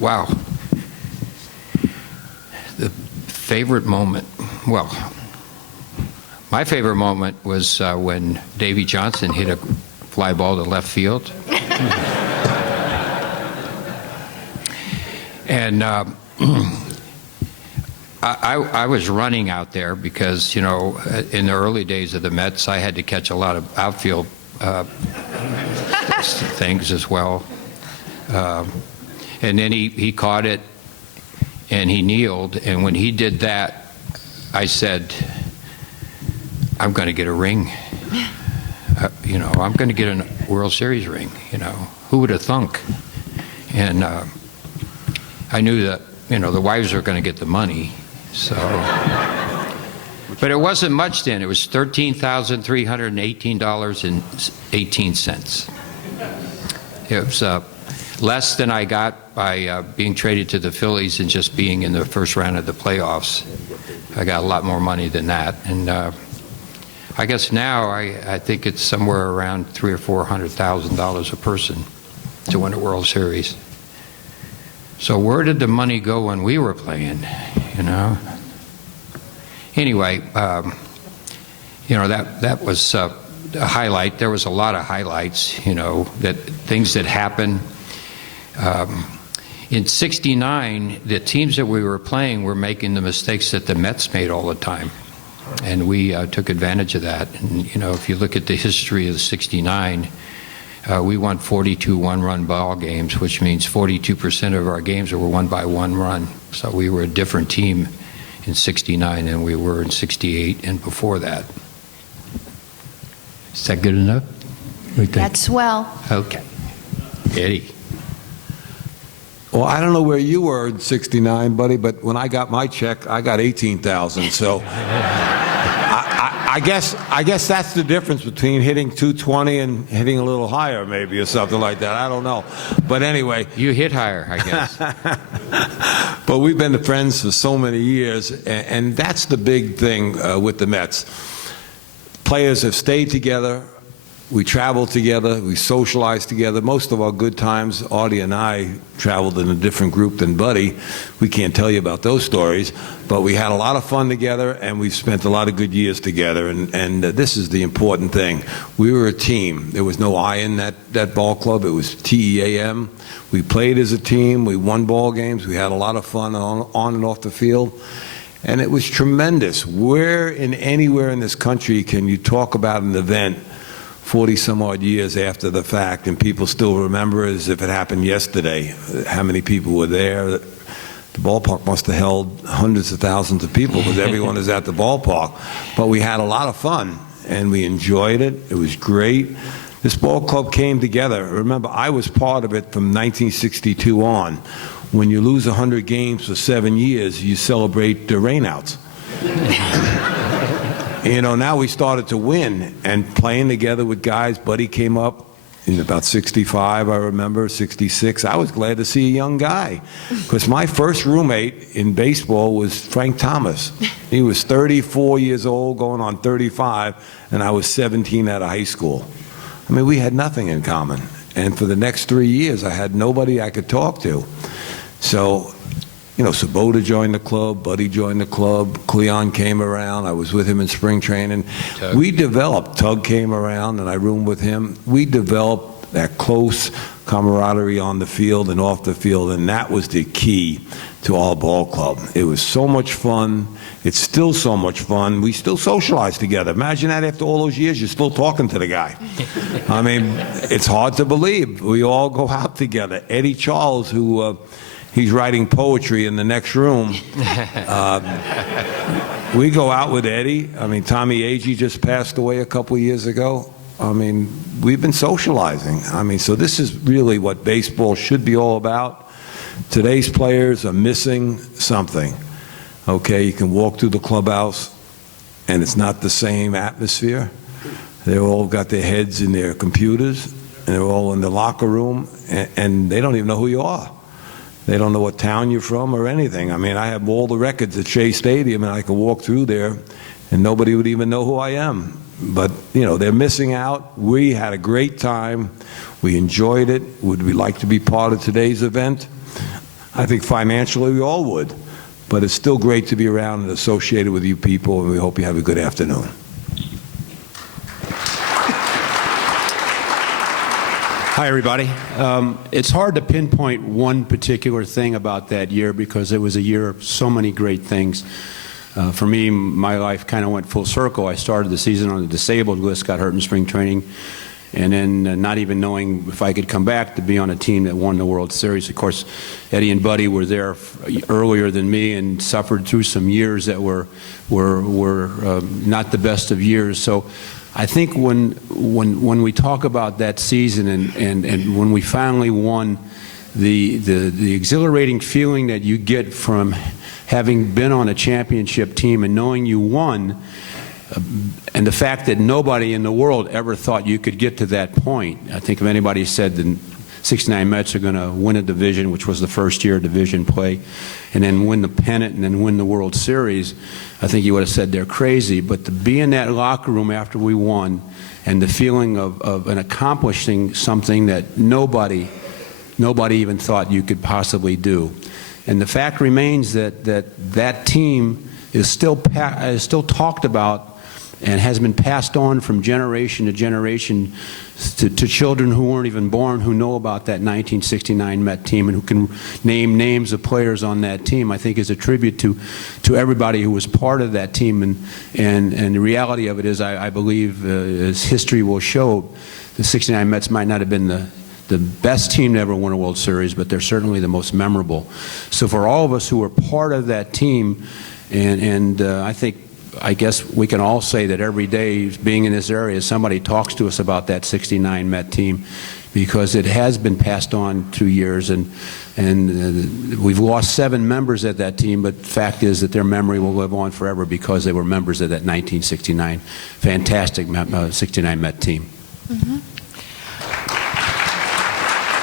Wow. The favorite moment, well, my favorite moment was when Davy Johnson hit a fly ball to left field. And I was running out there because, you know, in the early days of the Mets, I had to catch a lot of outfield things as well. And then he caught it, and he kneeled, and when he did that, I said, I'm going to get a ring. You know, I'm going to get a World Series ring, you know. Who would have thunk? And I knew that, you know, the wives were going to get the money, so. But it wasn't much then. It was $13,318.18. It was less than I got by being traded to the Phillies and just being in the first round of the playoffs. I got a lot more money than that. And I guess now I think it's somewhere around $300,000 or $400,000 a person to win a World Series. So where did the money go when we were playing, you know? Anyway, you know, that was a highlight. There was a lot of highlights, you know, things that happened. In '69, the teams that we were playing were making the mistakes that the Mets made all the time. And we took advantage of that. And, you know, if you look at the history of '69, we won 42 one-run ball games, which means 42% of our games were won by one run. So we were a different team in '69 than we were in '68 and before that. Is that good enough? That's swell. Okay. Eddie. Well, I don't know where you were in '69, buddy, but when I got my check, I got 18,000. So I guess that's the difference between hitting 220 and hitting a little higher, maybe, or something like that. I don't know. But anyway. You hit higher, I guess. But we've been friends for so many years, and that's the big thing with the Mets. Players have stayed together. We traveled together, we socialized together. Most of our good times, Artie and I traveled in a different group than Buddy. We can't tell you about those stories, but we had a lot of fun together, and we've spent a lot of good years together, and this is the important thing. We were a team. There was no I in that ball club. It was TEAM. We played as a team. We won ball games. We had a lot of fun on and off the field, and it was tremendous. Where anywhere in this country can you talk about an event 40-some-odd years after the fact, and people still remember it as if it happened yesterday? How many people were there? The ballpark must have held hundreds of thousands of people because everyone is at the ballpark. But we had a lot of fun, and we enjoyed it. It was great. This ball club came together. Remember, I was part of it from 1962 on. When you lose 100 games for 7 years, you celebrate the rainouts. You know, now we started to win and playing together with guys. Buddy came up in about 65, I remember, 66. I was glad to see a young guy because my first roommate in baseball was Frank Thomas. He was 34 years old, going on 35, and I was 17 out of high school. I mean, we had nothing in common. And for the next 3 years, I had nobody I could talk to. So, you know, Sabota joined the club, Buddy joined the club, Cleon came around, I was with him in spring training. Tug. We developed, Tug came around and I roomed with him. We developed that close camaraderie on the field and off the field, and that was the key to our ball club. It was so much fun. It's still so much fun. We still socialize together. Imagine that after all those years, you're still talking to the guy. I mean, it's hard to believe. We all go out together. Eddie Charles, who he's writing poetry in the next room. We go out with Eddie. I mean, Tommy Agee just passed away a couple of years ago. I mean, we've been socializing. I mean, so this is really what baseball should be all about. Today's players are missing something. Okay, you can walk through the clubhouse and it's not the same atmosphere. They've all got their heads in their computers and they're all in the locker room and they don't even know who you are. They don't know what town you're from or anything. I mean, I have all the records at Shea Stadium and I can walk through there and nobody would even know who I am. But, you know, they're missing out. We had a great time. We enjoyed it. Would we like to be part of today's event? I think financially we all would. But it's still great to be around and associated with you people, and we hope you have a good afternoon. Hi, everybody. It's hard to pinpoint one particular thing about that year because it was a year of so many great things. For me, my life kind of went full circle. I started the season on the disabled list, got hurt in spring training, and then not even knowing if I could come back to be on a team that won the World Series. Of course, Eddie and Buddy were there earlier than me and suffered through some years that were not the best of years. So I think when we talk about that season and when we finally won, the exhilarating feeling that you get from having been on a championship team and knowing you won, and the fact that nobody in the world ever thought you could get to that point. I think if anybody said the 69 Mets are going to win a division, which was the first year of division play, and then win the pennant and then win the World Series, I think you would have said they're crazy. But to be in that locker room after we won and the feeling of an accomplishing something that nobody even thought you could possibly do. And the fact remains that team is still talked about and has been passed on from generation to generation to children who weren't even born who know about that 1969 Met team and who can name names of players on that team. I think is a tribute to everybody who was part of that team. And the reality of it is, I believe, as history will show, the 69 Mets might not have been the best team to ever win a World Series, but they're certainly the most memorable. So for all of us who were part of that team, and I guess we can all say that every day being in this area, somebody talks to us about that 69 Met team because it has been passed on through years, and we've lost 7 members at that team, but the fact is that their memory will live on forever because they were members of that 1969 fantastic 69 Met team. Mm-hmm.